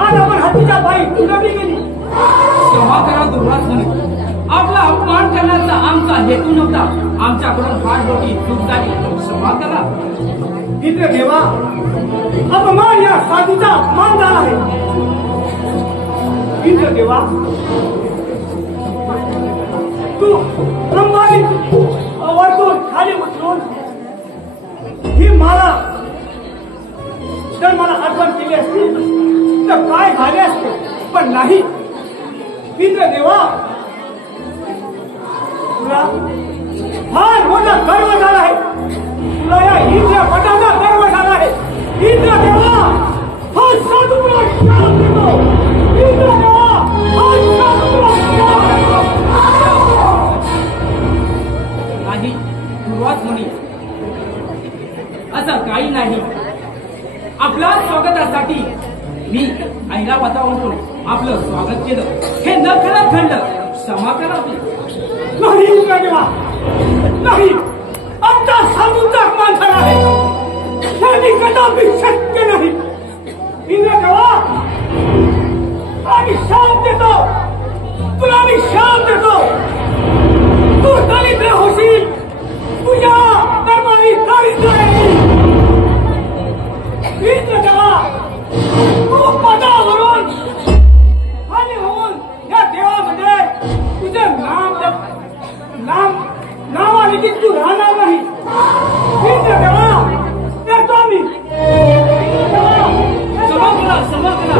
आज आपण हातीच्या पायी उडवली गेली. क्षमा करा दुर्वास मुनी, आपला अपमान करण्याचा आमचा हेतू नव्हता. आमच्याकडून फार मोठी चूक झाली, क्षमा करा. इंद्र देवा, अपमान या साधूचा अपमान झाला आहे. इंद्र देवा, तू ब्रह्माने वरतून खाली उतरून ही माला जर मला आठवण केली असती तर काय झाले असते, पण नाही. इंद्र देवा, तुला फार मोठा गर्व झाला आहे. तुला या इंद्र पटाचा गर्व झाला आहे. इंद्र देवा, हा साधू तुला शाप देतो. इंद्र देवा, हा साधू तुला शाप देतो. नाही दुर्वास मुनी, असं काही नाही. आपल्या स्वागतासाठी मी ऐरावतावरून आपलं स्वागत केलं. हे न खरं घडलं, क्षमा करा. नाही इंद्र देवा, नाही. आमचा साधूचा अपमान झाला आहे. हे कदापि शक्य नाही. इंद्र देवा, आम्ही शाप देतो. तुला आम्ही शाप देतो. तू दरिद्र होशील. तुझ्या धर्माने दारिद्र्य येईल. इंद्र देवा, तू पदावरून खाली होऊन या देवामध्ये तुझे नाव आले की तू राहणार नाही. इंद्र देवा, येतो आम्ही. क्षमा करा, क्षमा करा.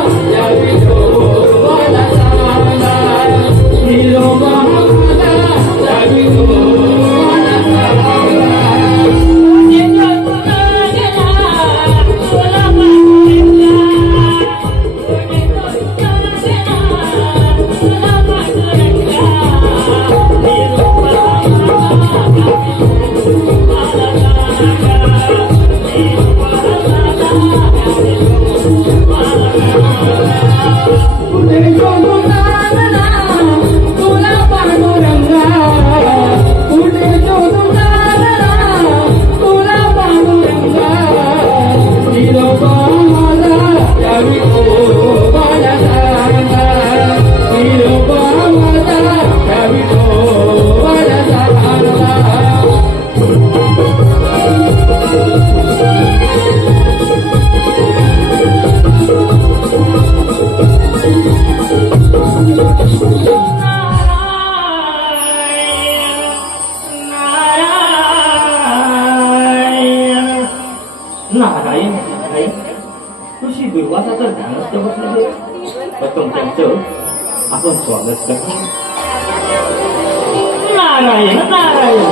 Oh, ऋषी दुर्वासाचं ध्यानस्थ बसले प्रथम त्यांचं आपण स्वागत करतो. नारायण नारायण.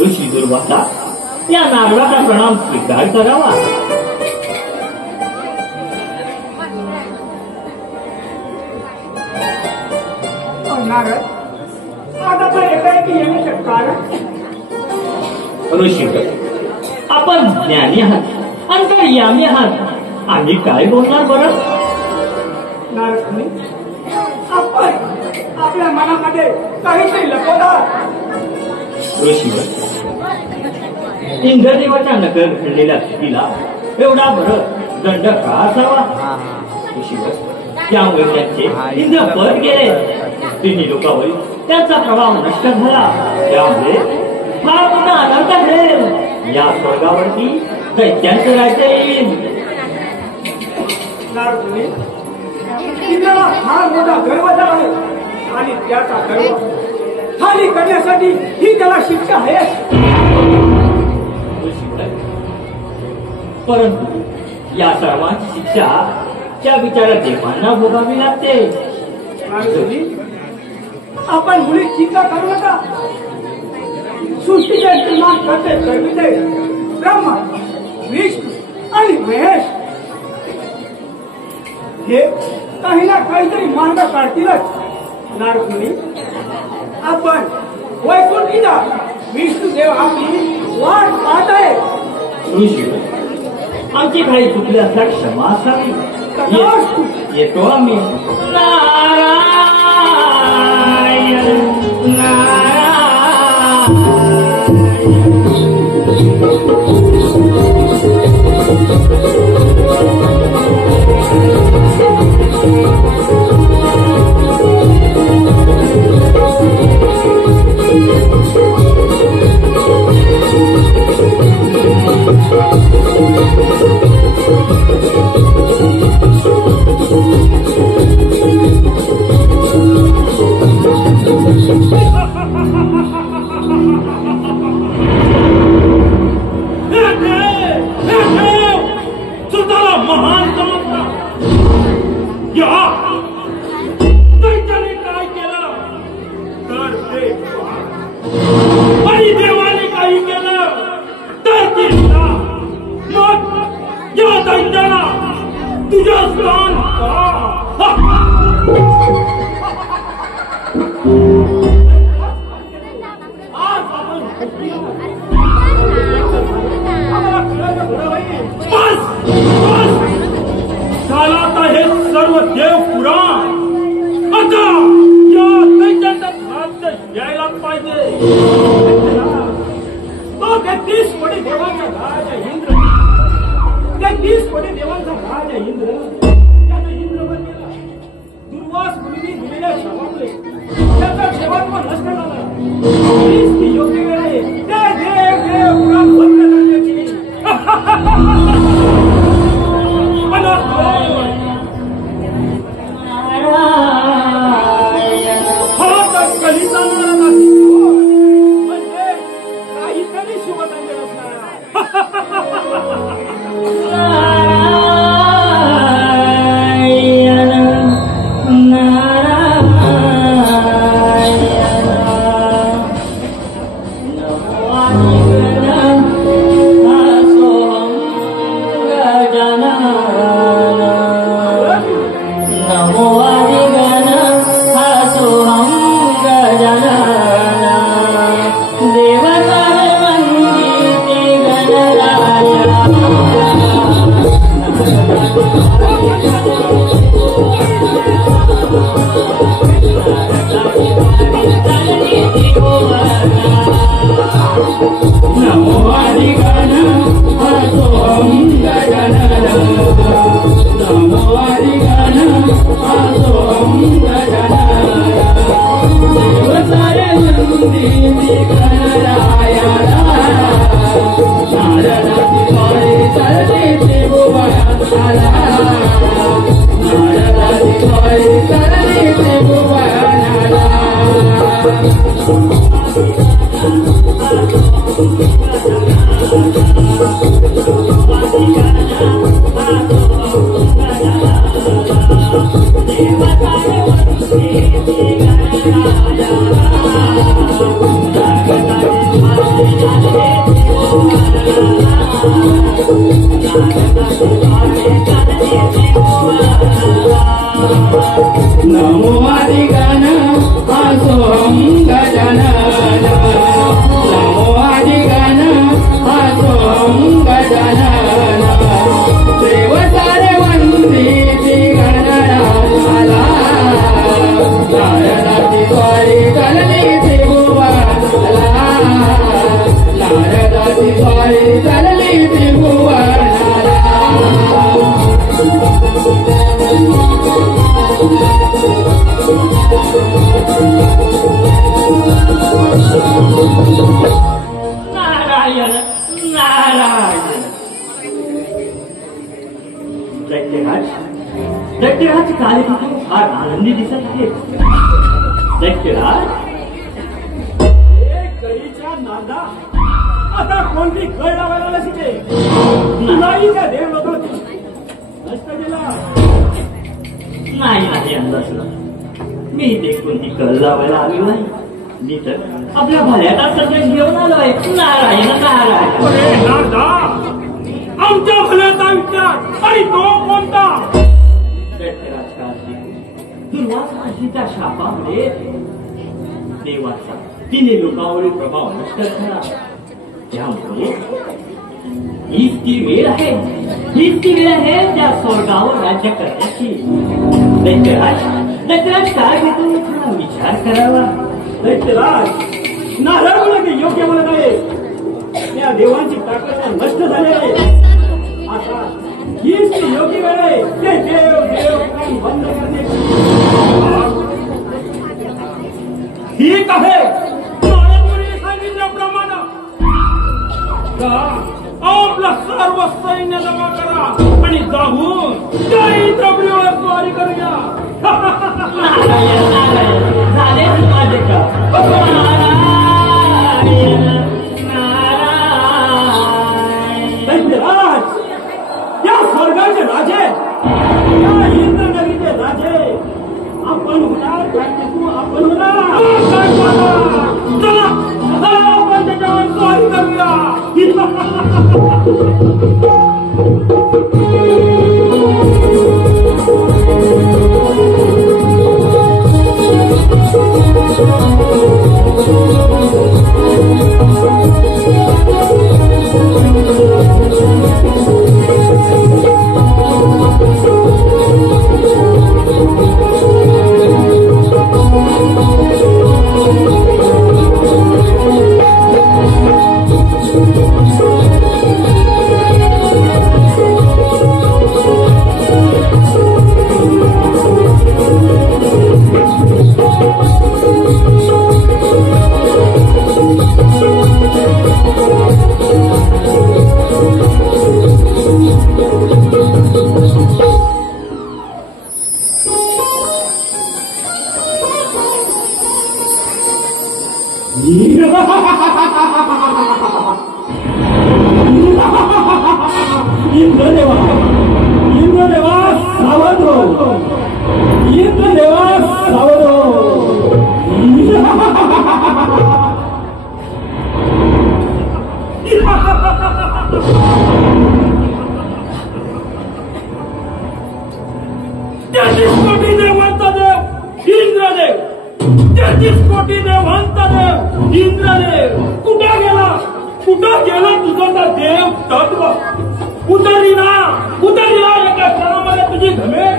ऋषी दुर्वासा या नारळाचा प्रणाम स्वीकार करावा. नारळ आता तर एकाएकी येण्याचं कारण ऋषी आपण ज्ञानी आहात अंतर्यामी आहात आम्ही काय बोलणार बरं. नारळ आपण आपल्या मनामध्ये काहीतरी लपवत आहात. ऋषीवर इंद्रदेवाच्या नकर घडलेल्या स्त्रीला एवढा बरं दंड का असावा. ऋषीवर त्यामुळे त्यांचे इंद्र पद गेले. तिन्ही लोकांवर त्यांचा प्रभाव नष्ट झाला. त्यामुळे हा पुन्हा अनर्थ घडेल. या स्वर्गावरती दैत्यांचं राज्य येईल. इंद्राला फार मोठा गर्व झाला आहे आणि त्याचा गर्व खाली करण्यासाठी ही त्याला शिक्षा आहे. परंतु या सर्वांची शिक्षा त्या बिचारा देवांना भोगावी लागते. आपण मुली चिंता करू नका. सृष्टीचे निर्माण करते करविते ब्रह्मा विष्णू आणि महेश हे काही ना काहीतरी मार्ग काढतीलच. नारदमुनी आपण वैकुंठीला विष्णुदेव आपली वाट पाहत आहे. ऋषी आमची काही चुकली असल्यास क्षमा असावी. येतो आम्ही. नारायण नारायण. Namo नमो अधिगण सोहम गजानन नमो अधिगण सोहम गजानन देव सारे वंदिती गणराला नारदाची स्वारी चलली त्रिभुवनाला नारदाची स्वारी चलली त्रिभुवनाला नारायण नारायण दैत्यराज काल फार आनंदी दिसत आहे. दैत्यराज कळीच्या नांदा आता कोणती कळ लावायला शिके तुलाही त्या देव लोकांची नष्ट केला नाही अंदाजला मी ते कोणती कळ लावायला आली नाही. मी तर आपल्या भल्याचा संदेश घेऊन आलोय. नारायण नारायण. अरे नारदा आमच्या भल्याचा विचार आणि तो कोणता दैत्यराज कार्तिक दुर्वासाच्या शापामुळे देवाचा तिने लोकांवरील प्रभाव नष्ट झाला. त्यामुळे हीच ती वेळ आहे त्या स्वर्गावर राज्य करण्याची. दैत्यराज काय घेतो थोडा विचार करावा. दैत्यराज नारळ म्हणते योग्य म्हणत आहे. त्या देवांची ताकद नष्ट झाली आहे. आता हीच ती योग्य वेळ आहे ते देव काही बंद करण्याची. ठीक आहे नारदमुनी सांगितल्याप्रमाणे आपला सर्व सैन्य जमा करा आणि जाऊन जय द्रविडवर स्वारी करूया. नारायण नारायण झाले माझे का. नारायण नारायण. दैत्यराज या स्वर्गाचे राजे या इंद्रनगरीचे राजे आपण होणार तू आपण होणार. चला आपण त्याच्यावर स्वारी करूया. इंद्रदेवा सावध हो. इंद्रदेवा सावध हो. तेहतीस कोटी देवांचा देव इंद्रदेव. 33 कोटी देवांचा देव इंद्रदेव कुठं गेला तुझा तर देव तत्व. उतरला एका क्षणामध्ये तुझी धमेक.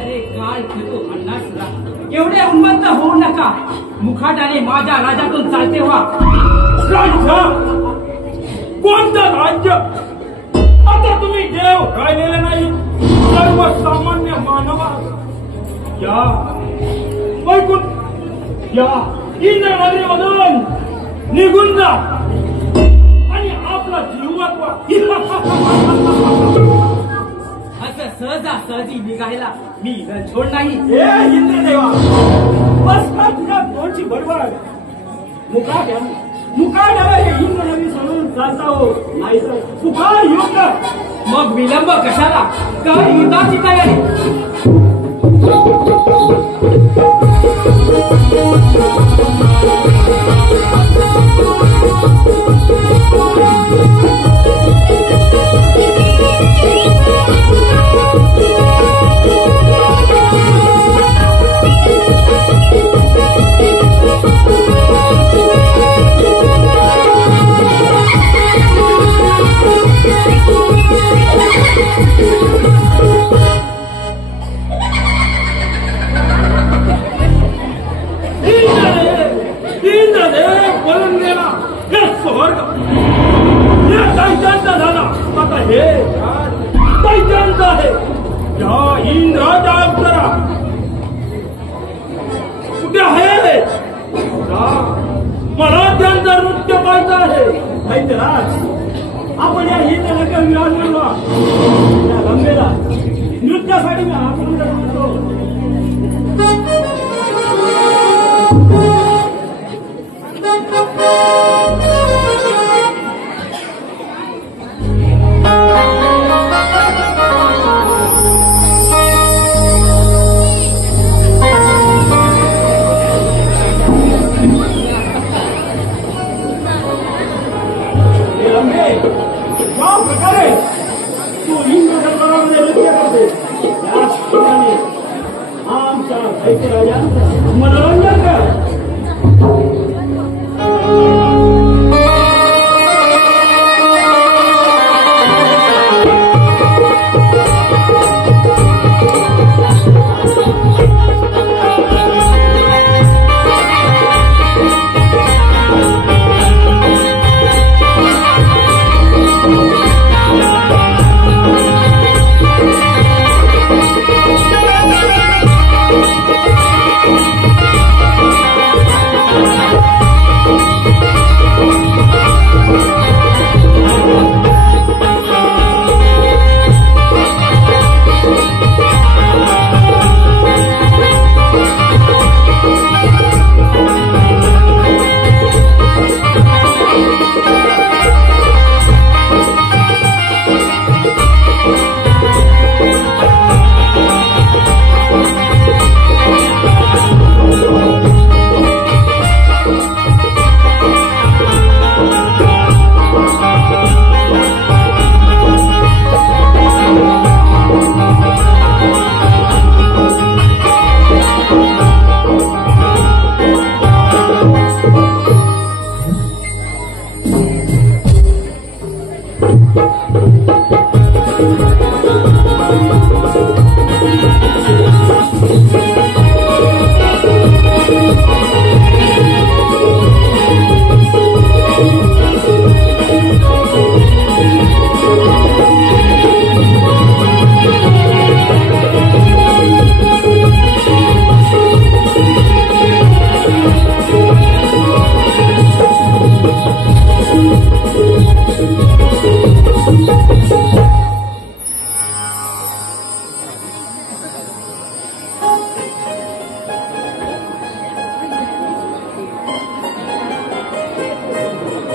अरे काय घेतो अन्नासुरा एवढे उन्मत्त होऊ नका. मुखाटाने माझ्या राजातून चालते व्हा. राज्य कोणतं राज्य. आता तुम्ही देव राहिलेले नाही. सर्वसामान्य मानवा या वैकुंठ या इंद्रनगरीमधून निघून जा आणि आपला जीव वाचवा. असं सहजासहजी निघायला मी रणछोड नाही. हे इंद्रदेवा बस का तुझ्या तोंडची बडबड. मुकाट्याला हे इंद्रनगरी सोडून चालता हो. नाही तर पुकार युद्ध. मग विलंब कशाला. कर युद्धाची तयारी. हा इंद्राचा अप्सरा कुठे आहे? मला त्यांचं नृत्य पाहायचं आहे. हैदराज, आपण या इंद्राला विराजला त्या रंगेला नृत्यासाठी मी आपण करतो. ज्या प्रकारे तू हिंदू दरबारामध्ये नृत्य करते त्याचप्रमाणे आमच्या ऐकराजांचं मनोरंजन कर.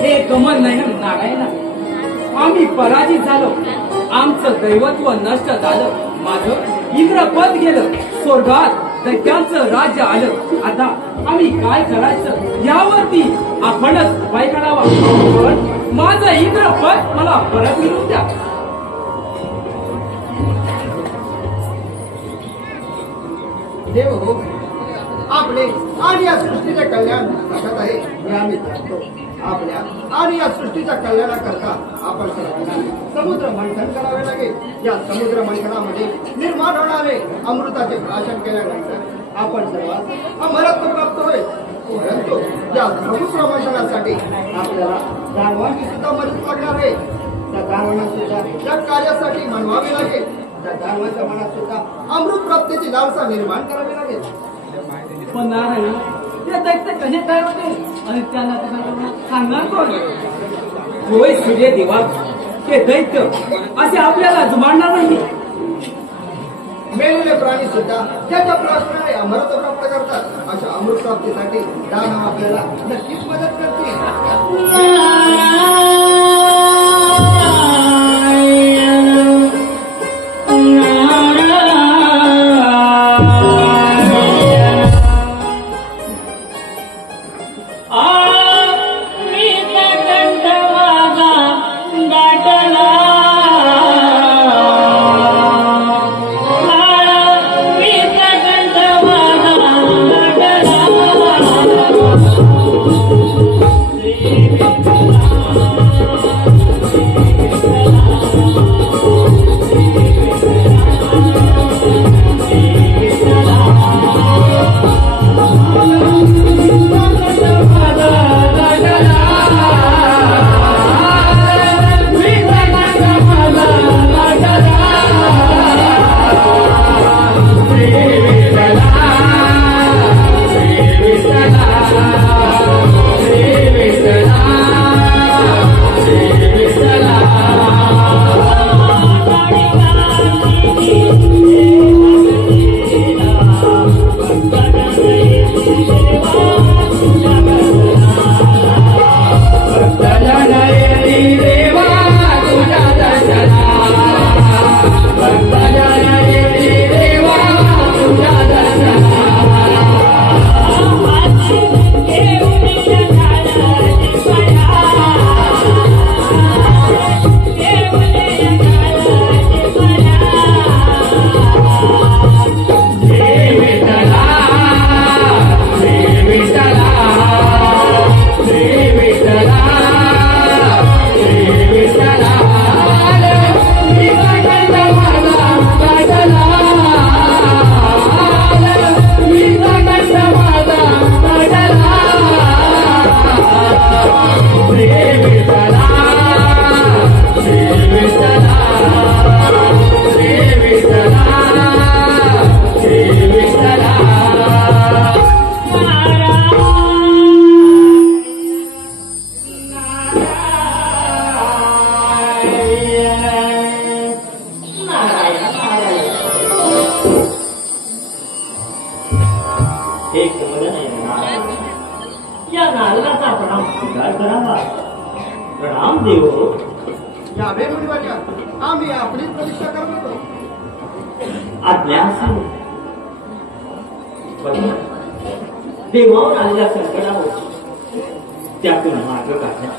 हे गमन नाही नारायणा, आम्ही पराजित झालो. आमचं दैवत्व नष्ट झालं. माझं इंद्रपद गेलं. स्वर्गात दैत्यांचं राज्य आलं. आता आम्ही काय करायचं यावरती आपणच उपाय काढावा. पण माझं इंद्रपद मला परत मिळवून द्या. देव हो, आपले आणि या सृष्टीचे कल्याण कशात आहे हे आम्ही जाणतो. आपल्या आणि या सृष्टीच्या कल्याणाकरता आपण सर्वांना समुद्र मंथन करावे लागेल. या समुद्र मंथनामध्ये निर्माण होणारे अमृताचे प्राशन केल्यानंतर आपण सर्वात अमरत्व प्राप्त होईल. परंतु या समुद्र मंथनासाठी आपल्याला दानवांची सुद्धा मदत लागणार आहे. त्या दानवांना सुद्धा या कार्यासाठी मनवावे लागेल. त्या दानवाच्या मनात सुद्धा अमृत प्राप्तीची लालसा निर्माण करावी लागेल. पण नारायण, ते दैत्य कसे तयार होते आणि त्यांना सांगणार कोण? होय सूर्य देवा, ते दैत्य असे आपल्याला जुमानणार नाही. मेलेले प्राणी सुद्धा ज्याच्या प्रार्थनाने अमृत प्राप्त करतात. अशा अमृत प्राप्तीसाठी दानव आपल्याला नक्कीच मदत करतील. Thank you. मालकाचा प्रणाम स्वीकार करावा. प्रणाम देव. यावे मुनिवर्या, आम्ही आपलीच परीक्षा करत होतो. आज्ञा असेल. देवावर आलेल्या संकटावर त्यातून मार्ग काढण्यात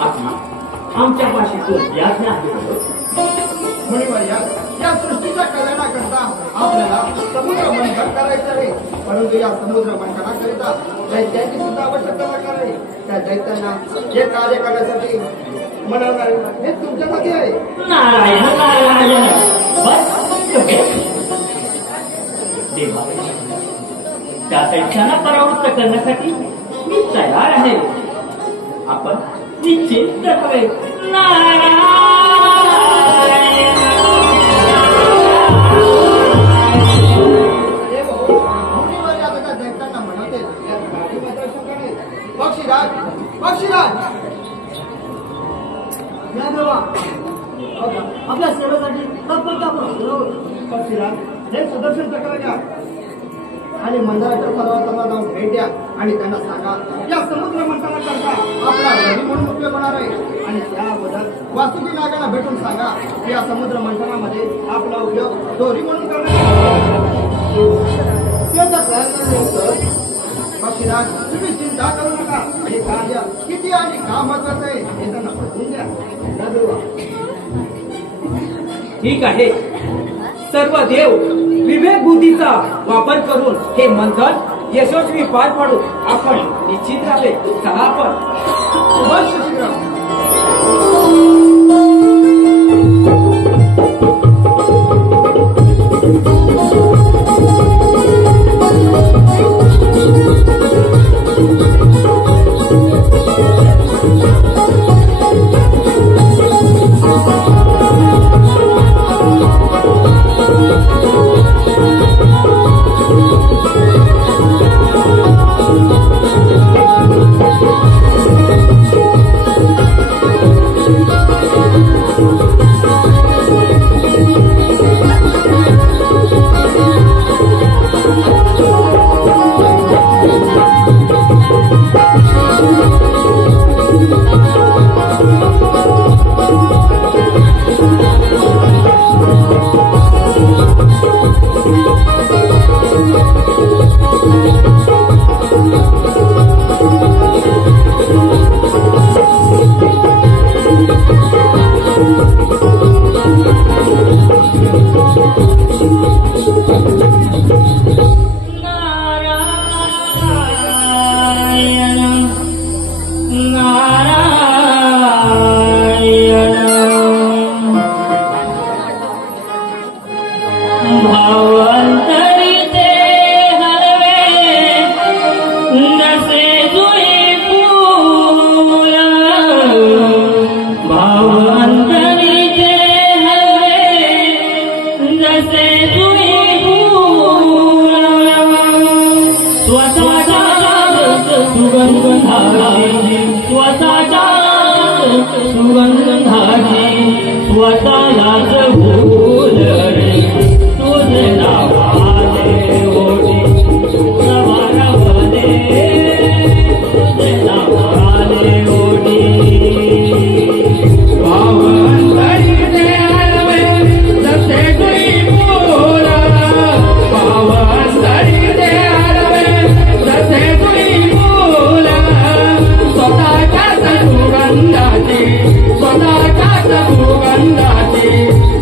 आपण आमच्या पाशीतून याज्ञा आहे. मुनिवर्या, या सृष्टीच्या कल्याणाकरता आपल्याला समुद्र मंथन करायचे आहे. परंतु या समुद्र मंथनाकरिता दैत्याची सुद्धा आवश्यकता लागणार आहे. त्या दैत्यांना हे कार्य करण्यासाठी मनवणारे हे तुमच्यासाठी आहे. नारायण नारायण. बस देवा, त्या दैत्यांना परावृत्त करण्यासाठी मी तयार आहे. आपण निश्चित रहावे. पक्षीराज, पक्षीराज, या देवा, आपल्या सेवेसाठी तत्परता पक्षीराज, हे सुदर्शन चक्र घ्या आणि मंदिराच्या सर्वांना जाऊन भेट द्या आणि त्यांना सांगा या समुद्र मंथनाकरता आपला रवी म्हणून उपयोग होणार आहे. आणि त्याबद्दल वासुकी नागाला भेटून सांगा की या समुद्र मंथनामध्ये आपला उपयोग दोरी म्हणून करण्यात. पक्षीराज, तुम्ही चिंता करू नका. हे कार्य किती आणि का महत्वाचं आहे हे त्यांना समजून द्या. ठीक आहे. सर्व देव विवेक बुद्धीचा वापर करून हे मंथन यशस्वी पार पाडू आपण निश्चित राहावे. चला आपण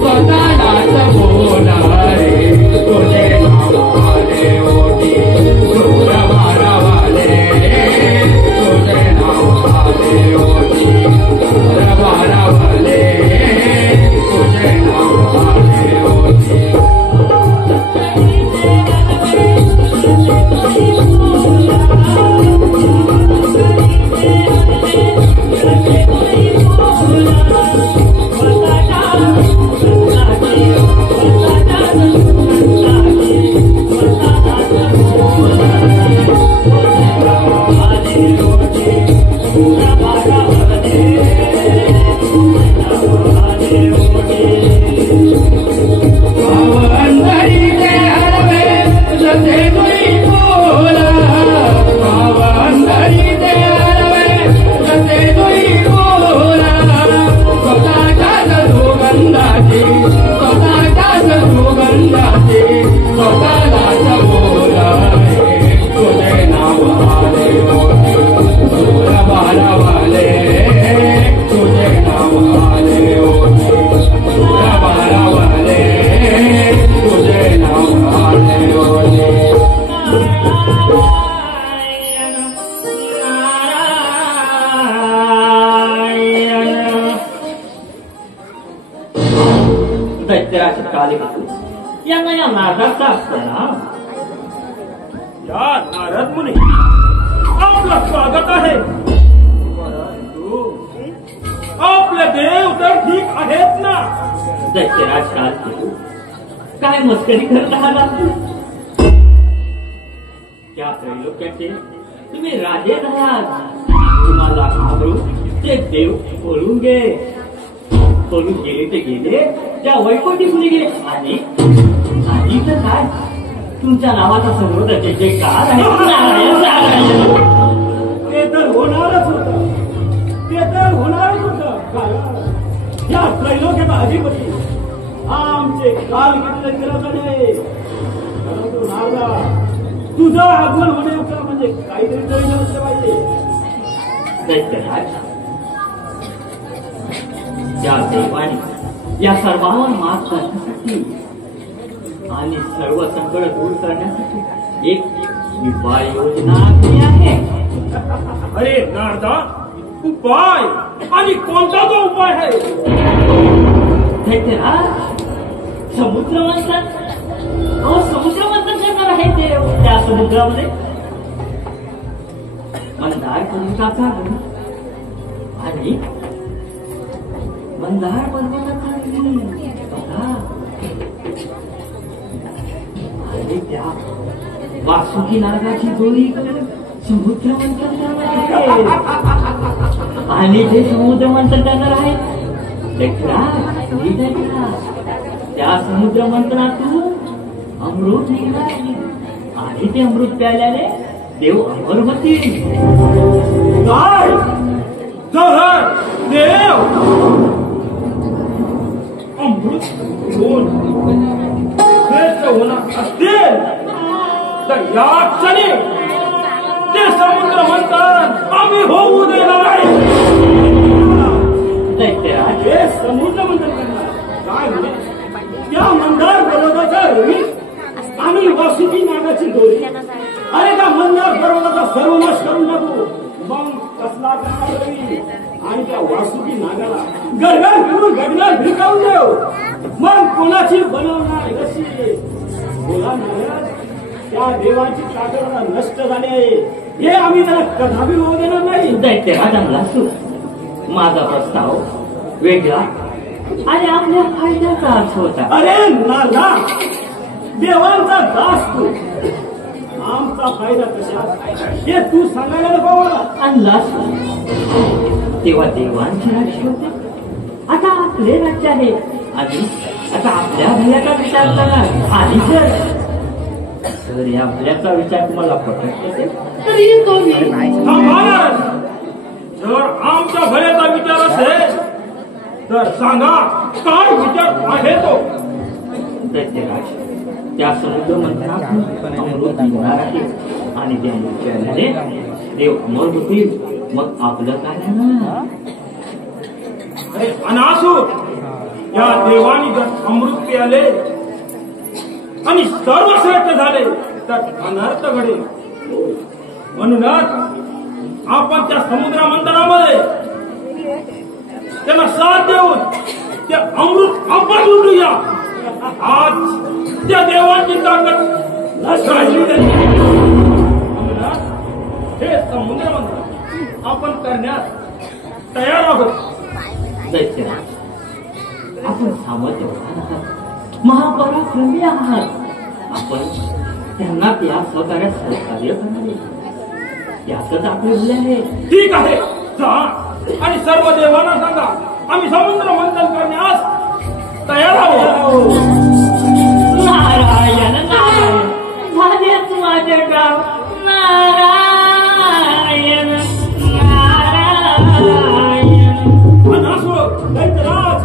स्वतः स्वतःलाच बोलावे तुझे नाव आले होते सूर बारावाले तुझे नाव आले होते सूर बारावाले तुझे नाव आले होते दैत्याचे काले यांना या नारदाचा प्रणाम. या नारद मुनी आपलं स्वागत आहे. परंतु आपले देव तर ठीक आहेत ना? दैत्यराज काल काय मस्करी करत आहात? त्या त्रैलोक्याचे तुम्ही राजे आहात. तुम्हाला घाबरू ते देव पळून गेले ते गेले त्या वैकुंठी फुली गेले आणि तर काय तुमच्या नावाचा समृद्धाचे जे काळ आहे ते तर होणारच होत. कारण या त्रैलोक्याचा अधिपती आमचे काल घेतले करत आहे. परंतु नारदा तुझं आगमन होण्याचं म्हणजे काहीतरी तरी नसलं पाहिजे. दैत्यराज त्या देवाने या सर्वांवर मात करण्यासाठी आणि सर्व संकट दूर करण्यासाठी एक उपाय योजना आखली आहे. अरे नारदा उपाय आणि कोणता तो उपाय आहे? दैत्यराज समुद्र मंथन करणार आहे ते त्या समुद्रामध्ये मंदार पर्वताचा आणि मंदार पर्वताचा आणि त्या वासुकी नागाची जोडी समुद्र मंथन करणार आहे. आणि जे समुद्र मंथन करणार आहे त्या समुद्र मंथनातून अमृत निघणार आहे आणि ते अमृत प्यायल्याने देव अमर होतील. काय जर देव अमृत घेऊन श्रेष्ठ होणार असतील तर या क्षणी ते समुद्र मंथन आम्ही होऊ देणार आहे. हे समुद्र मंथन करणार काय म्हणे त्या मंदार पर्वताचा रवी आणि वासुकी नागाची दोरी. अरे त्या मंदार पर्वताचा सर्वनाश करून टाकू. मग कसला करणार रवी आणि त्या वासुकी नागाला गरगर करून गगनात भिकावून देऊ. मग कोणाची बनवणार कशी? बोला नारद त्या देवाची ताकद नष्ट झाली आहे हे आम्ही त्याला कदापि होऊ देणार नाही. दैत्यराजांना माझा प्रस्ताव वेगळा आणि आपल्या फायद्याचा अर्थ होता. अरे नारदा देवांचा दास तू आमचा फायदा कशा हे तू सांगायला नको मला. आणलास तेव्हा देवांचे राज्य होते आता आपले राज्य आहे आणि आता आपल्या भल्याचा विचार करा. आणि जर या भल्याचा विचार तुम्हाला पटत असेल तर येतो मी. जर आमच्या भल्याचा विचार असेल तर सांगा काय विचार आहे तो? दैत्यराज त्या समुद्र मंथनातून अमृत निघणार आहे आणि त्या विचारल्याने देव अमर होतील. मग आपलं काय ना अरे अनासूर या देवानी जर अमृत प्याले आणि सर्व श्रेष्ठ झाले तर अनर्थ घडेल. म्हणूनच आपण त्या समुद्र मंथनामध्ये त्यांना साथ देऊन ते अमृत आपण लुटूया. आज त्या देवांची ताकद नष्टाळली जाईल. हे समुद्र मंथन आपण करण्यास तयार आहोत. दैत्यराज आपण सामर्थ्यवान आहात महापराक्रमी आहात. आपण त्यांना त्या सहकार्यात सहकार्य करणारे त्यातच आपले भले आहे. ठीक आहे जा आणि सर्व देवांना सांगा आम्ही समुद्र मंथन करण्यास तयार आहोत. नारायण नारायण झालेच माझे गाव नारायण नारायण. दैत्यराज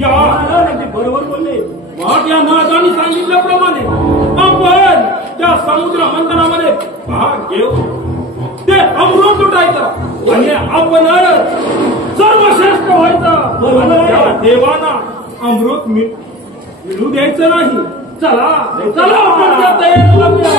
या महाराजांनी बरोबर बोलले. मग या महाराजांनी सांगितल्याप्रमाणे आपण त्या समुद्र मंथनामध्ये भाग घेऊ. ते अमृत लुटायचं आणि आपण सर्वश्रेष्ठ व्हायचं. त्या देवाना अमृत मिळू द्यायचं नाही. चला चला आपण त्या तयारीला लागूया.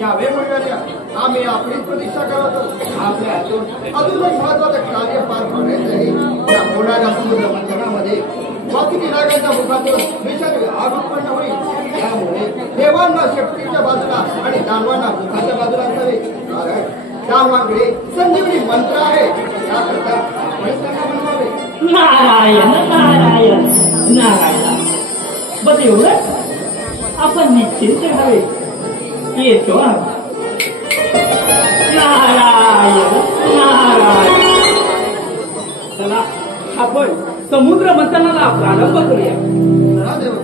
यावे मंडळी, आम्ही आपलीच प्रतीक्षा करत आपल्या हातून अजून एक महत्वाचं कार्य पार पाडायचं आहे. या मोडाच्या समुद्र मंथनामध्ये वासुकी नागाच्या मुखातून भीषण आग उत्पन्न होईल. त्यामुळे देवांना शक्तीच्या बाजूला आणि दानवांना मुखाच्या बाजूला असावे. कारण दानवांकडे संजीवनी मंत्र आहे. त्याकरता आपण त्यांना बनवावे. नारायण नारायण नारायण. बस एवढं आपण निश्चिंत राहावे. येतो नारायण नारायण. चला आपण समुद्र मंथनाला प्रारंभ करूया. देव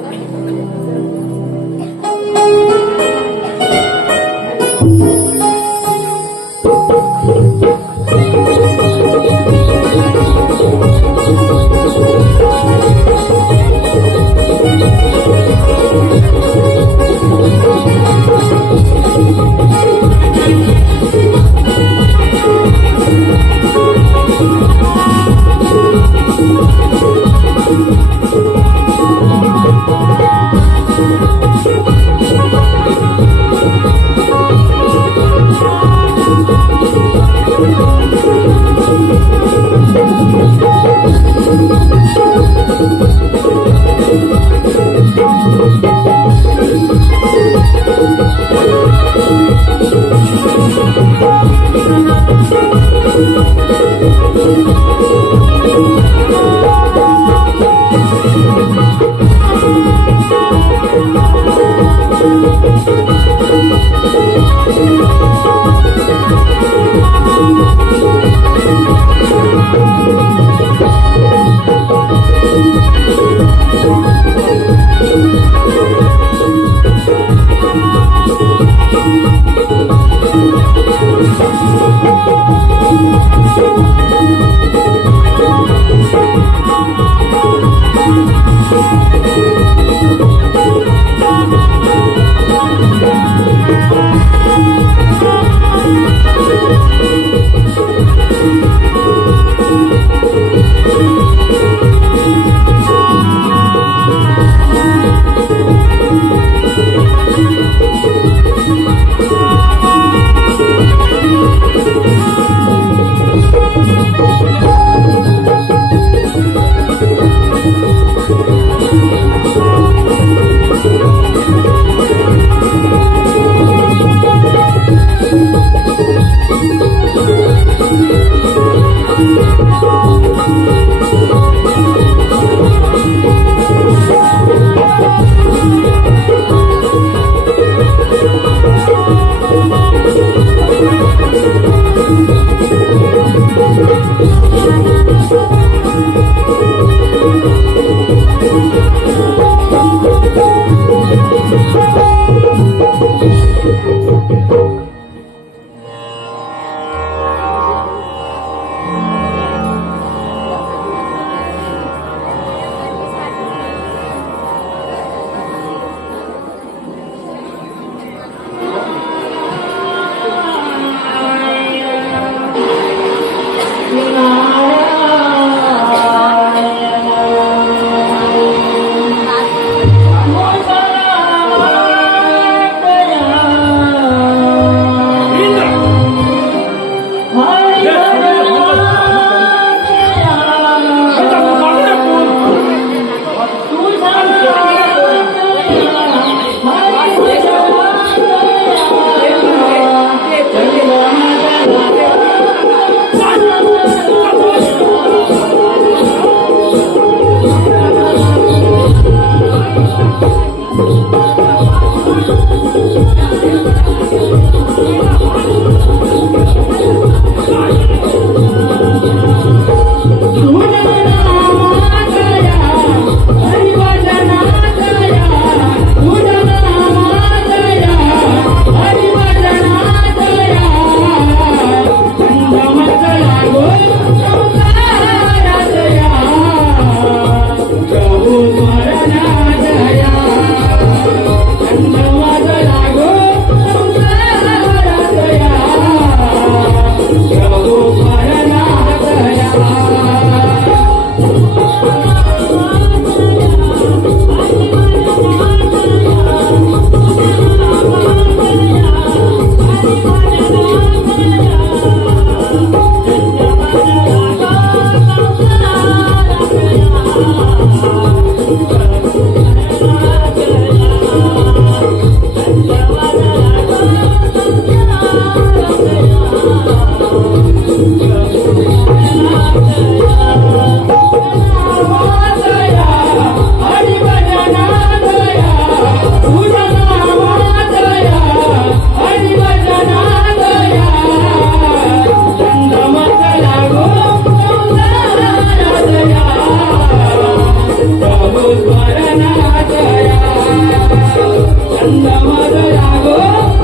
मंदमदया गो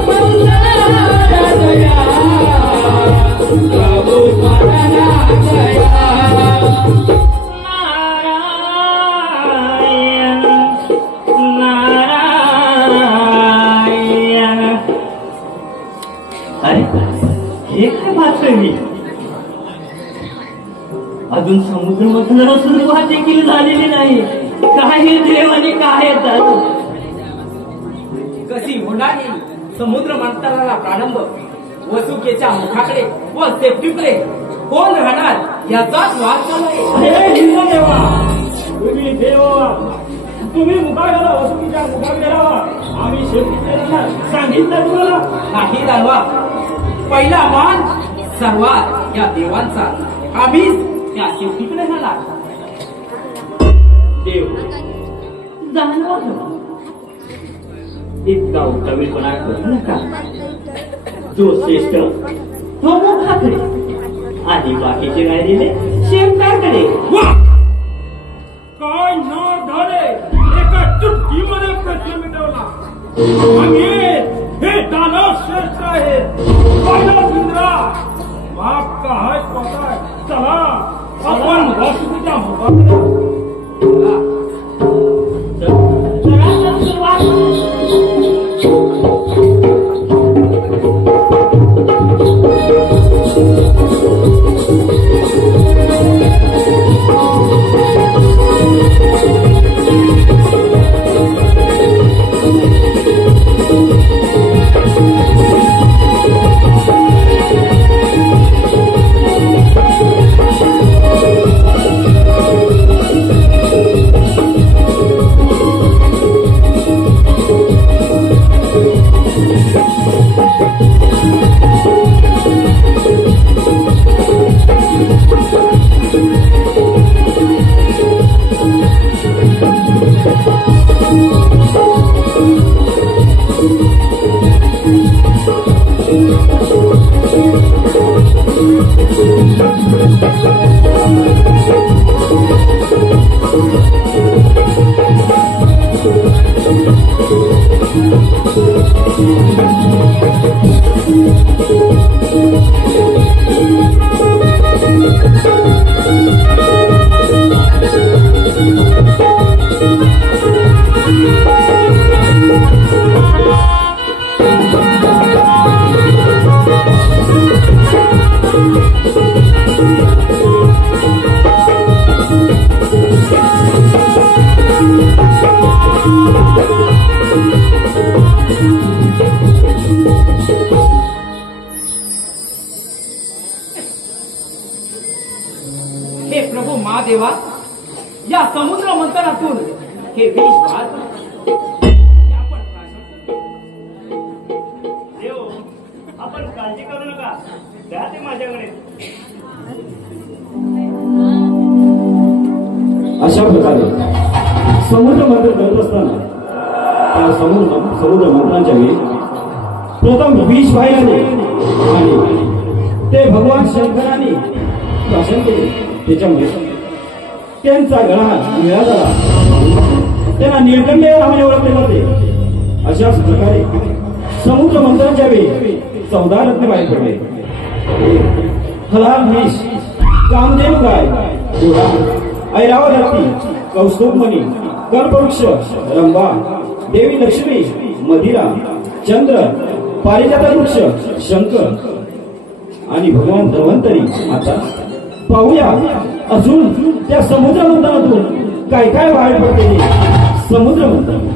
मंदमदया प्रभु स्मरणा दया अरे हे काय पाहतोय मी अजून समुद्र मथनाला सुरुवात देखील झालेली नाही. काय हे देव आणि काय येतात. कशी होणार ही समुद्र मंथनाला प्रारंभ. वसुकेच्या मुखाकडे व सेफ्टीकडे कोण राहणार याचाच वाद चालू आहे. हे हिंदू देवा, तुम्ही देव तुम्ही मुखाकडे वसुकीच्या मुखाकडे राहा. आम्ही शेवटी सांगितलं तुम्हाला नाही दानवा. पहिला मान सर्वात या देवांचा. आम्हीच त्या शेवटीकडे राहणार. देव जाणवा इतका उत्तमीपणा करू नका. जो श्रेष्ठ तो मुखाकडे आणि बाकीचे राहिलेले शेवटाकडे. काय न झाले एका चुटकीमध्ये प्रश्न मिटवला. आणि हे दानव श्रेष्ठ आहे. इंद्रा बाप का हाय पताय. चला आपण वसुकीच्या मुखाकडे महादेवा, या समुद्र मंथनातून हे विष वाहत देव, आपण काळजी करू नका, द्या ते माझ्याकडे. अशा प्रकारे समुद्र मंथन करत असताना त्या समुद्र मंथनाच्या वेळी प्रथम विष बाहेर आणि ते भगवान शंकरांनी भाषण केले. त्याच्यामुळे त्यांचा गळा निळा झाला, त्यांना निळकंठेय नावाने ओळखले जाते. अशाच प्रकारे समुद्र मंथनाच्या वेळी 14 रत्ने बाहेर पडले. हलाल विष, कामधेनु गाय, घोडा, ऐरावत हत्ती, कौस्तुभमणी, कल्पवृक्ष, रंभा, देवी लक्ष्मी, मदिरा, चंद्र, पारिजात वृक्ष, शंख आणि भगवान धन्वंतरी. आता पाहूया अजून त्या समुद्र मंथनातून काय काय बाहेर पडते. समुद्र मंथन.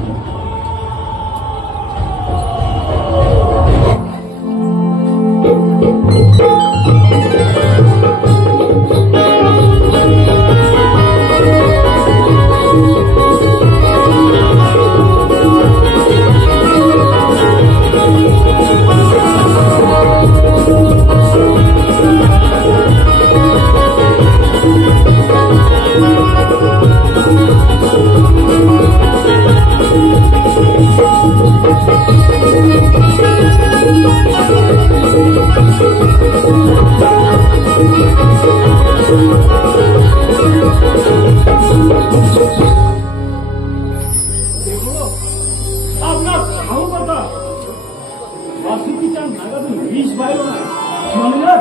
वासुकीच्या नागातून विष बाहेर होणार.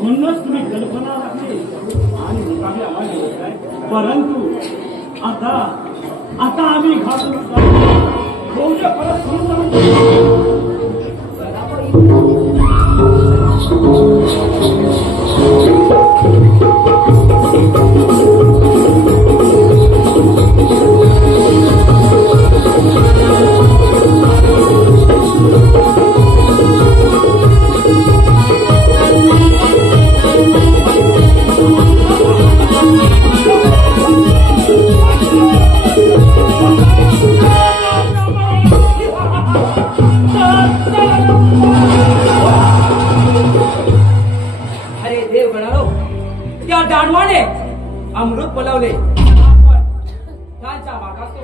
म्हणूनच तुम्ही कल्पना राखली आणि मुकाबला मागे काय. परंतु आता आम्ही घातून परत दानवाने अमृत पलवले त्यांच्या मागास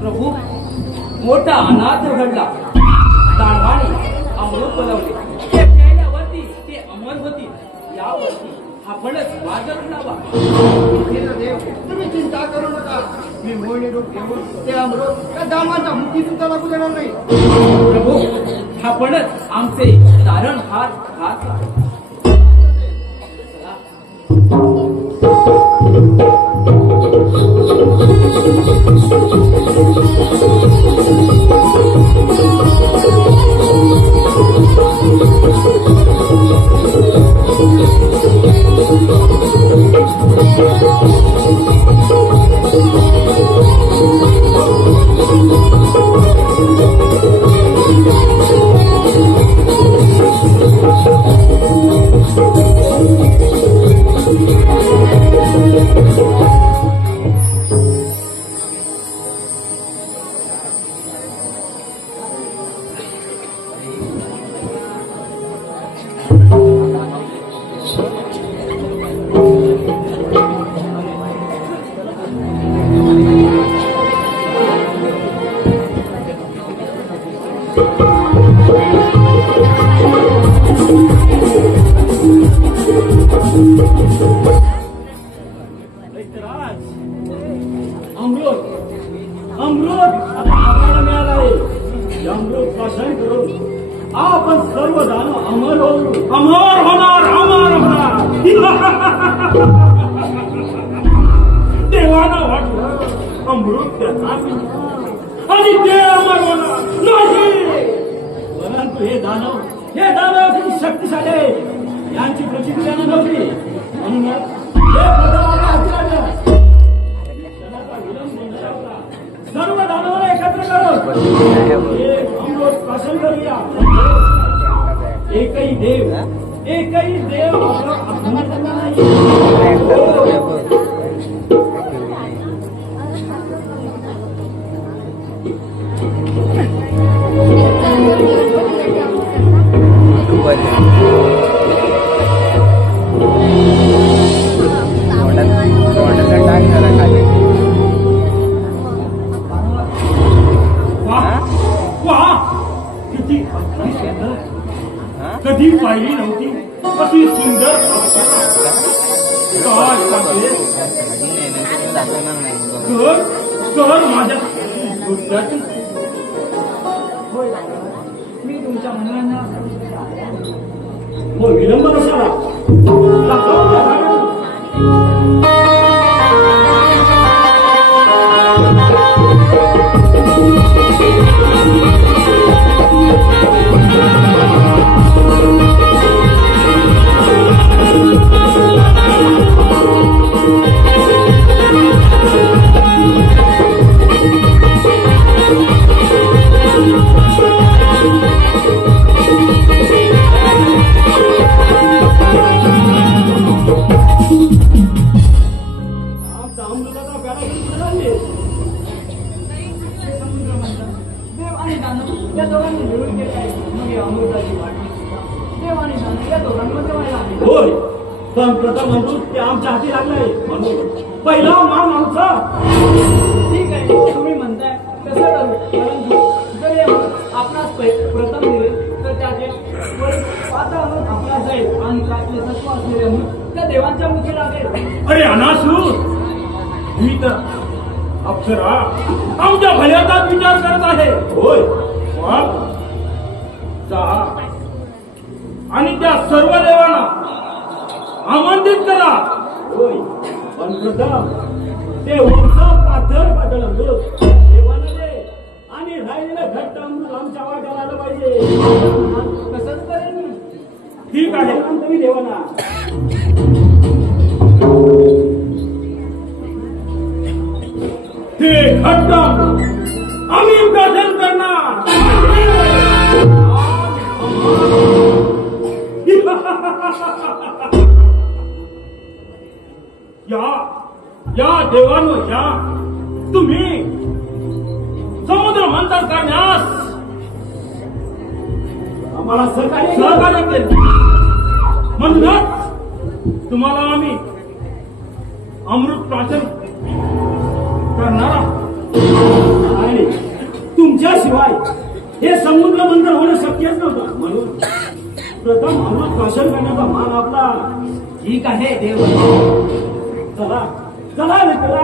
प्रभू मोठा अनाथ घडला. दानवाने अमृत पलवले. ते प्यायल्यावरती ते अमर होती. यावरती आपणच वाजर लावा. देव तुम्ही चिंता करू नका. मी मोहिनी रूप घेऊन ते अमृत त्या दामाच्या मुठी सुद्धा लागू देणार नाही. प्रभू आपणच आमचे तारण हात अमृत आपल्याला मिळालं आहे. अमृत पाषाण करून आपण सर्व दानव अमर होणार. देवाला वाटलं अमृत त्याचा आणि ते अमर होणार नाही. परंतु हे दानव किती शक्तिशाली आहे यांची प्रतिक्रिया नव्हती. म्हणूनच सर्व दानवाला एकत्र करून एक अमृत प्राशन करूया. एकही देव आपला अपमान करणार नाही. कधी पाहिली नव्हती अशी सुंदर कर माझ्या मी तुमच्या मुलांना विलंब नसावा. अमृताची वाटणी सुद्धा देवाने जाणं या दोघांमध्ये व्हायला हवी. होय, पण प्रथम अमृत ते आमच्या हाती लागलंय म्हणून पहिला मान आमचा. ठीक आहे, तुम्ही म्हणताय तसं करू. परंतु जर हे अमृत आपणास प्रथम दिले तर त्याचे पाच अमृत आपणास जाईल आणि त्यातले सत्व असलेले अमृत त्या देवांच्या मुखी लागेल. अरे अनासूर, मी तर अप्सरा आमच्या भल्याचा विचार करत आहे. होय, मग जा आणि त्या सर्व देवांना आमंत्रित करा. होय, पण प्रथम ते वंश पातळ अमृत देवाला दे आणि राहिलेलं घट्ट अमृत आमच्या वाट्याला आलं पाहिजे. तसंच करेन मी. ठीक आहे, तुम्ही देवांना ते घट्ट आम्ही प्रार्थना करणार. या देवांवर या तुम्ही समुद्र मंथन करण्यास आम्हाला सहकार्य केले. म्हणूनच तुम्हाला आम्ही अमृत प्राशन करणारा आणि तुमच्याशिवाय हे समुद्र मंथन होणं शक्यच नव्हतं. म्हणून प्रथम अमृत प्राशन करण्याचा मान आपला. ठीक आहे देव. चला चला मित्रा.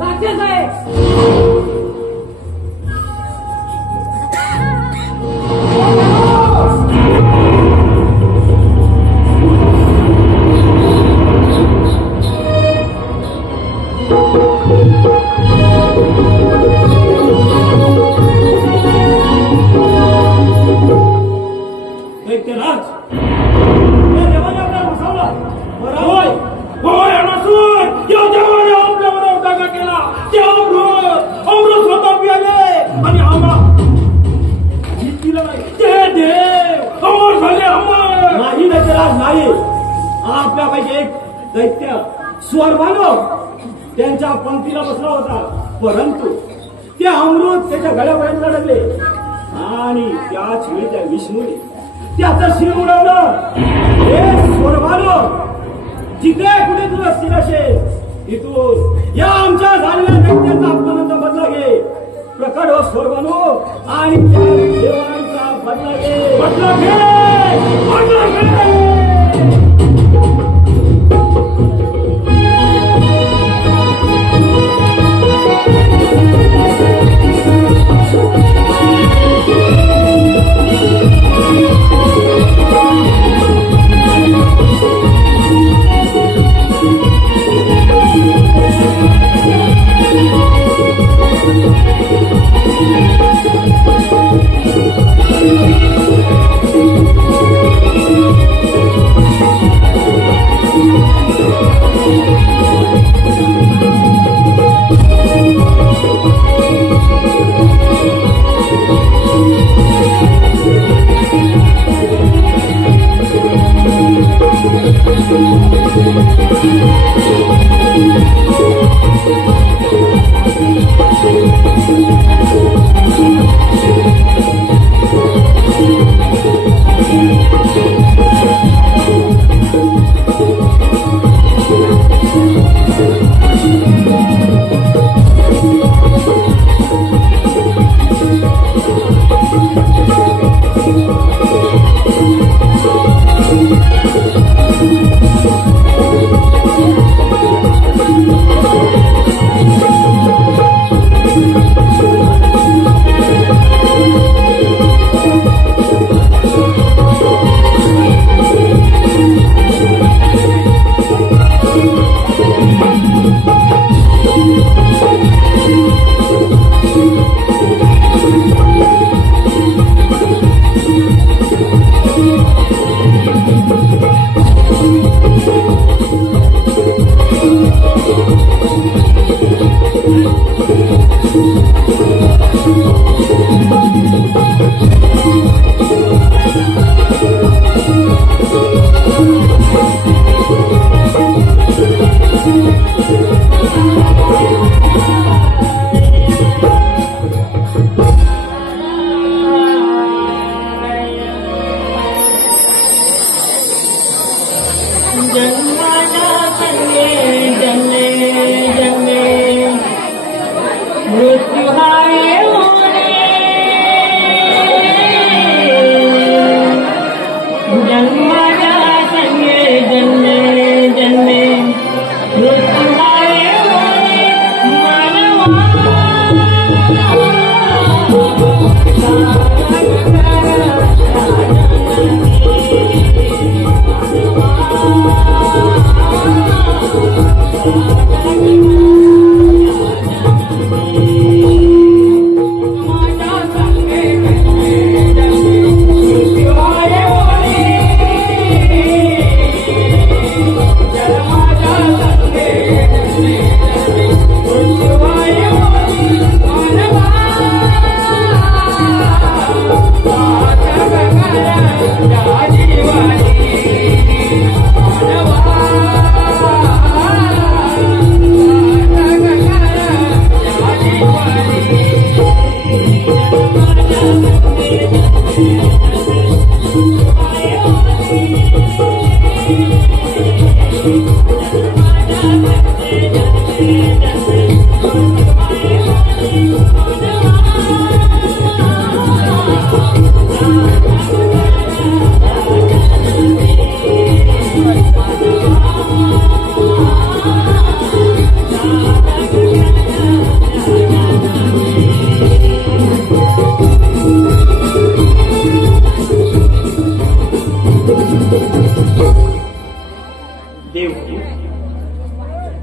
राक्षस आहे. नाही. आपल्यापैकी एक दैत्य स्वरभानो त्यांच्या पंक्तीला बसला होता, परंतु ते अमृत त्याच्या गळ्यापर्यंत अडकले आणि त्याच वेळी त्या विष्णूने त्याचं शिर उडवलं. हे स्वरभानो, जिथे कुठे तू असतील असेल तिथून या आमच्या झालेल्या दैत्याचा अपमानाचा बदला घे. प्रकट हो स्वरभानो आणि त्या देवांचा बदला घे. बदला घे. Thank you.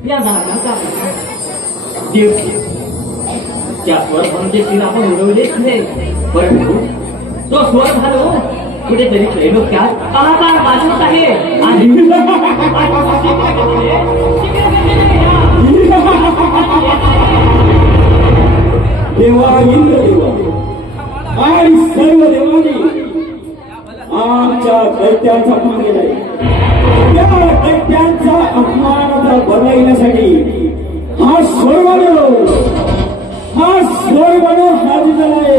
या झाडाचा देव त्या स्वर म्हणजे तिला आपण उडवलेच नाही, परंतु तो स्वर झालो कुठेतरी त्रैलोक्यात पाहता वाजत आहे आणि देवा इंद्र देवा आणि सर्व देवांनी आमच्या दैत्यांचा अपमान केलाय. त्या दैत्यांचा अपमानाचा बनवण्यासाठी हा स्वर बनव हाती झालाय.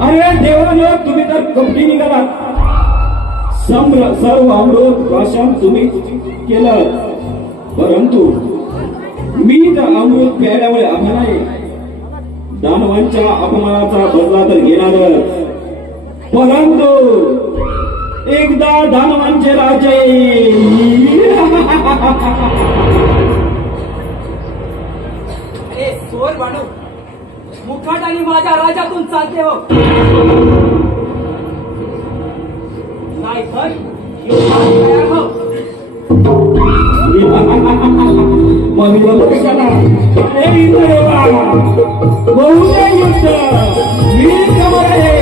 अरे देवानो, तुम्ही तर कपटी निघाला. सर्व अमृत भाषण तुम्ही केलं, परंतु मी तर अमृत प्यायल्यामुळे आम्हाला दानवांच्या अपमानाचा बदला तर घेणारच, परंतु एकदा दानवांचे राजे स्वर वाढव मुखाट आणि माझ्या राजातून चालते हो, नाही तर तयार हो. बहुते युद्ध वीर कमळ आहे.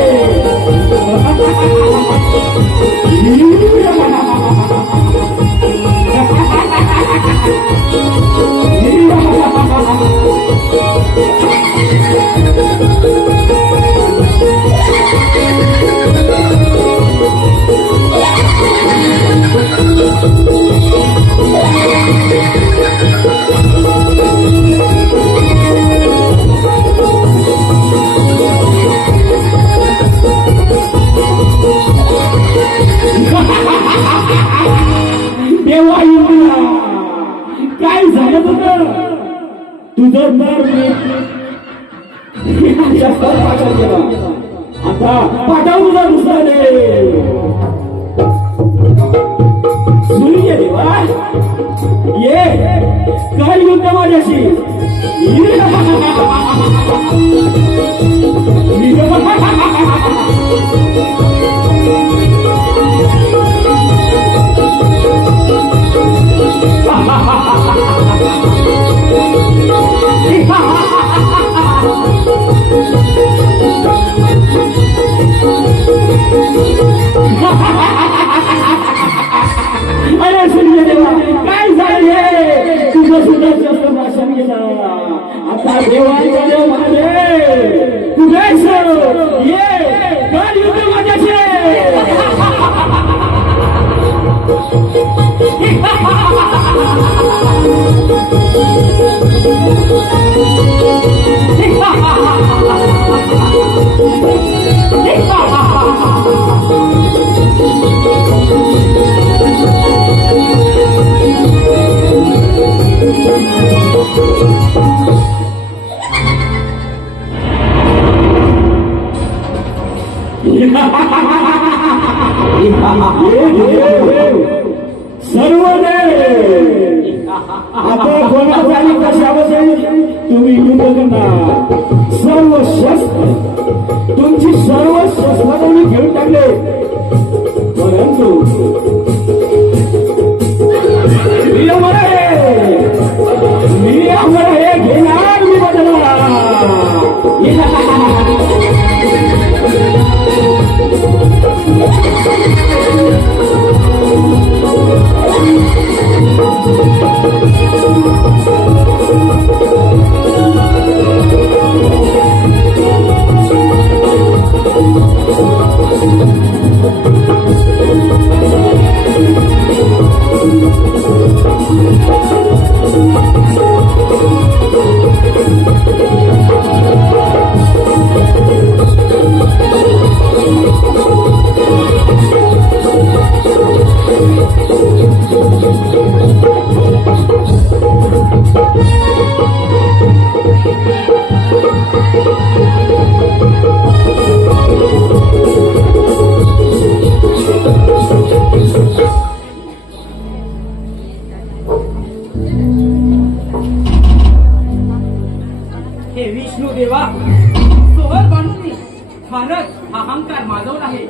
तुझं दार पाठव केला. आता पाठव तुझा दुसरा देव. सूर्य देवा ये काय युद्ध माझ्याशी. अरे सूर्य देवा काय झाले. तुझं सुद्धा शस्त्र भाषण केलं. आता देवाचा देव माझे तुझेच ये काय युद्ध माझ्याशी. सर्व आता कोणाचं आणि कशाबद्दल तुम्ही युद्ध करणार. सर्व शस्त्र तुमची सर्व शस्त्र तुम्ही घेऊन टाकले. परंतु मी आम्हाला हे घेणार. मी बदलणार. देवा सोहर बांधून फारच अहंकार माजवला आहे.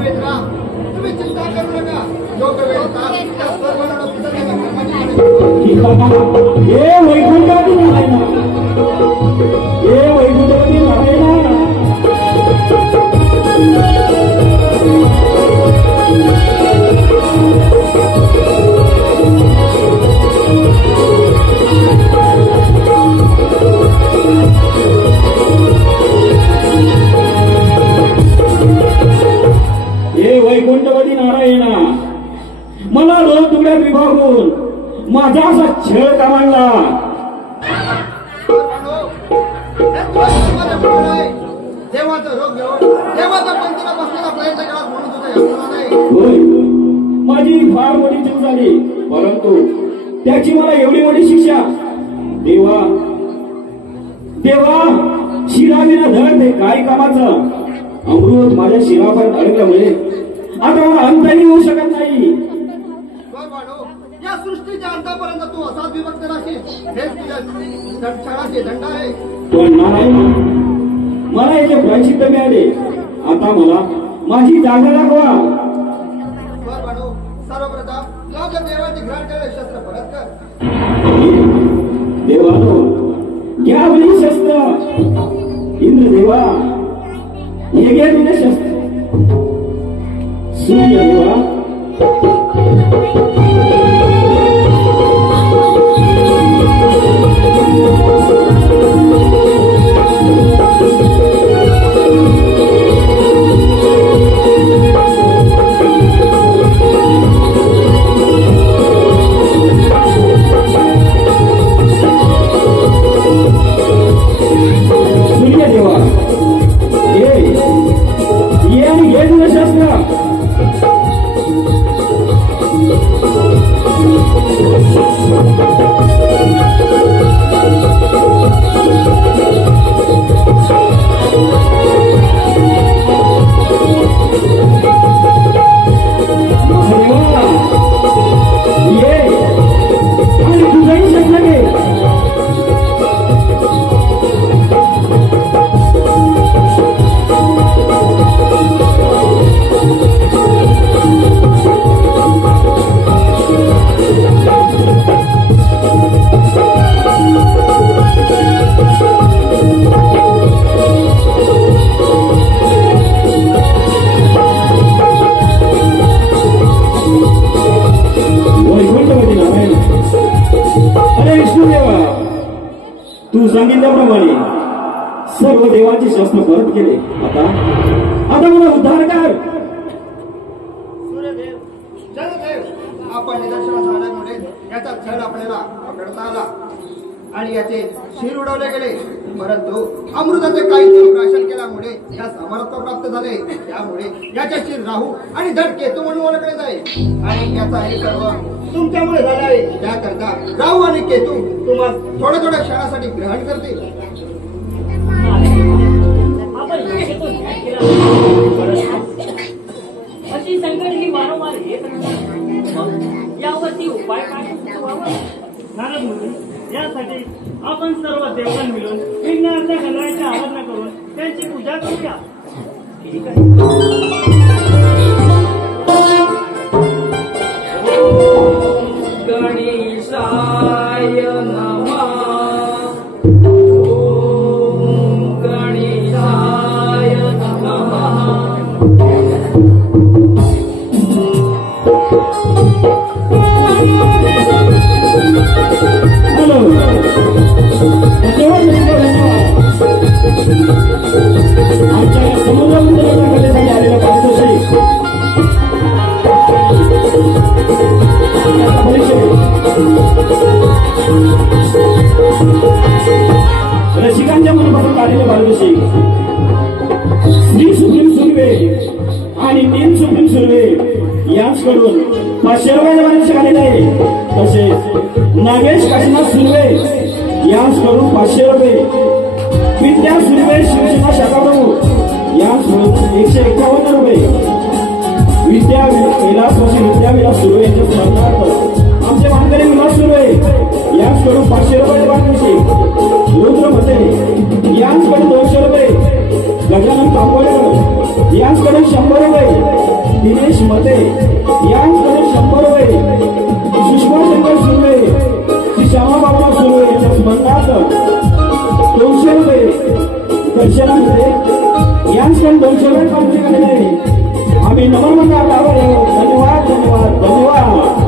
मित्रा तुम्ही चिंता करू नका. योग्य वेळ हे वैकुंठावरून आहे ना. हे वैकुंठावरून आहे ना. वैकुंठवती नारायणा मला 2 तुकड्यात विभागून माझा असा छळ का मांडला. देवाचा रोग घेऊन देवाच्या पंथीला बसलेला प्रयत्न केला म्हणून तुझा नाही. माझी फार मोठी चूक झाली. परंतु त्याची मला एवढी मोठी शिक्षा. देवा देवा शिराविना धड ते काय कामाचं. अमृत माझ्या शिरापर्यंत अडकल्यामुळे आता मला अंतही होऊ शकत नाही. या सृष्टीच्या अंतापर्यंत तू असाच विभक्त राहशील. हेच तुझ्या क्षणाचे दंड आहे. पण नारायण मला याचे प्रायश्चित्त मिळाले. आता मला माझी जागा दाखवा. सर्वप्रथम माझ्या देवाची घ्राण केलेले शस्त्र परत कर. देवानो घ्या बली शस्त्र. इंद्रदेवा हे घे तुझे शस्त्र. सूर्य देवा ये आणि घे तुझं शस्त्र. सांगितल्याप्रमाणे सर्व देवाचे शस्त्र परत केले. आता मला उद्धार कर. सूर्यदेव, जलदेव, आपण निदर्शनास आल्यामुळे याचा छळ आपल्याला पकडता आला आणि याचे शिर उडवले गेले. परंतु अमृताचे काही प्राशन केल्यामुळे या समर्थत्व प्राप्त झाले. त्यामुळे याचे शिर राहू आणि धड केतू म्हणून ओळखले जाईल. आणि याचा हे सर्व तुमच्यामुळे झाले आहे. त्याकरता राहू आणि केतू तुम्हाला थोड्या थोड्या क्षणासाठी ग्रहण करतील. आपण योग्यतो ध्यान केला अशी संकट ही वारंवार येत राहतात. मग यावरती उपाय काय सुचवावा? नारद मुनी, यासाठी आपण सर्व देवगण मिळून विघ्नाच्या गणरायाची आराधना करून त्यांची पूजा करूया. ठीक आहे. गणेशाय नमः. आमच्या समुद्रामध्ये आलेला पारितोषिक रसिकांच्या मनापासून आलेले पारितोषिक श्री सुप्रीम सुर्वे आणि नील सुप्रीम सुर्वे यांच्याकडून 500 रुपये बक्षीस आलेले आहे. तसेच नागेश काशीनाथ सुर्वे यांच्याकडून 500 रुपये, विद्या सुर्वे शिवसेना शाखाप्रमुख यांच्याकडून 151 रुपये, विद्या विलास सुर्वे यांच्या स्मरणार्थ आमचे मानकरी विलास सुर्वे यांच्याकडून 500 रुपये पारितोषिक, रुद्र मते यांच्याकडून 200 रुपये, गजानन तांबोळेकर यांच्याकडून 100 रुपये, दिनेश मते यांच्याकडून 100 रुपये, सुषमा शंकर सुर्वे श्री श्यामाबाबा सुर्वे यांच्या स्मरणार्थ 200 रुपये, दर्शना मते यांच्याकडून 200 रुपये पारितोषिक आलेले आहे. आम्ही नमन मंडळात आभार आहोत. धन्यवाद धन्यवाद धन्यवाद.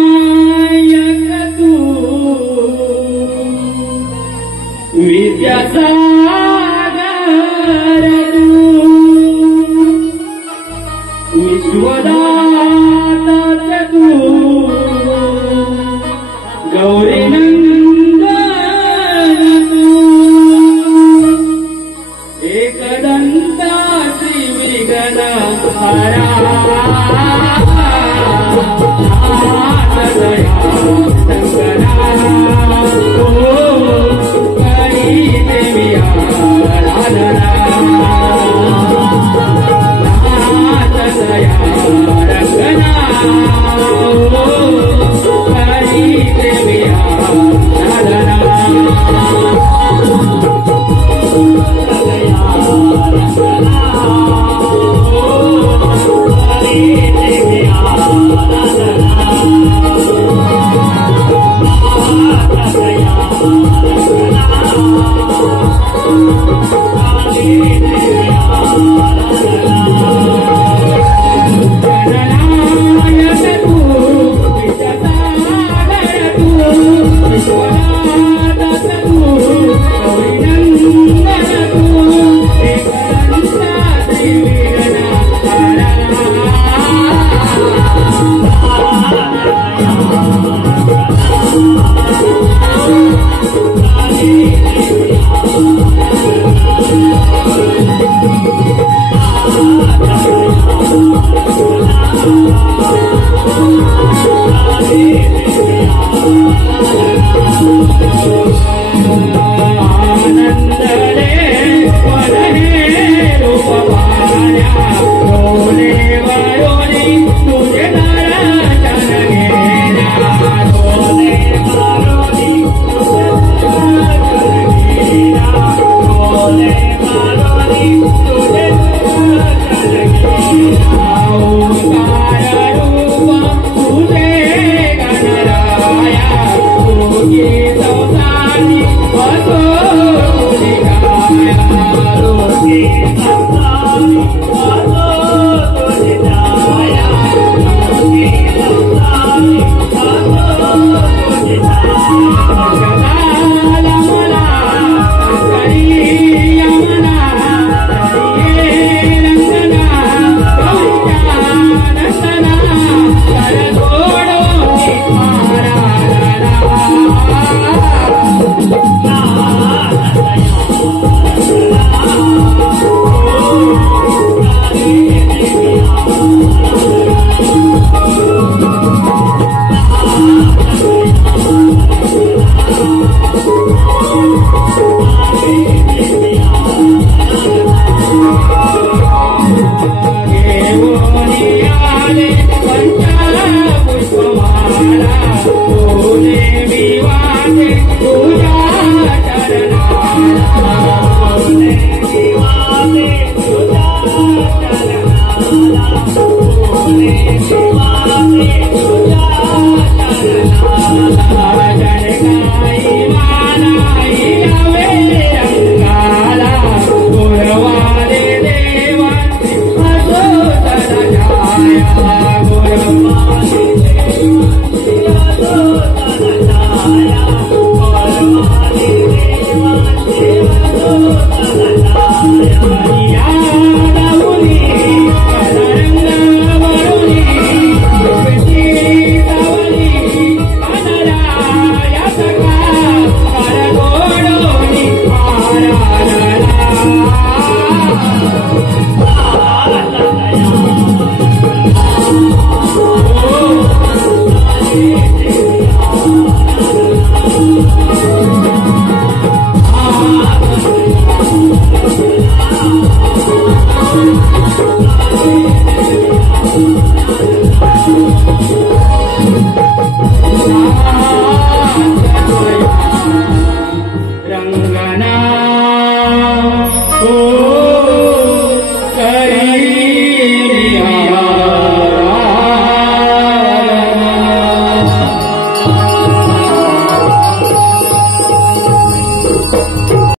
गणनायक तू विद्यासागर तू विश्वदाता तू गौरी नंदन तू एकदंता श्री विघ्न हरा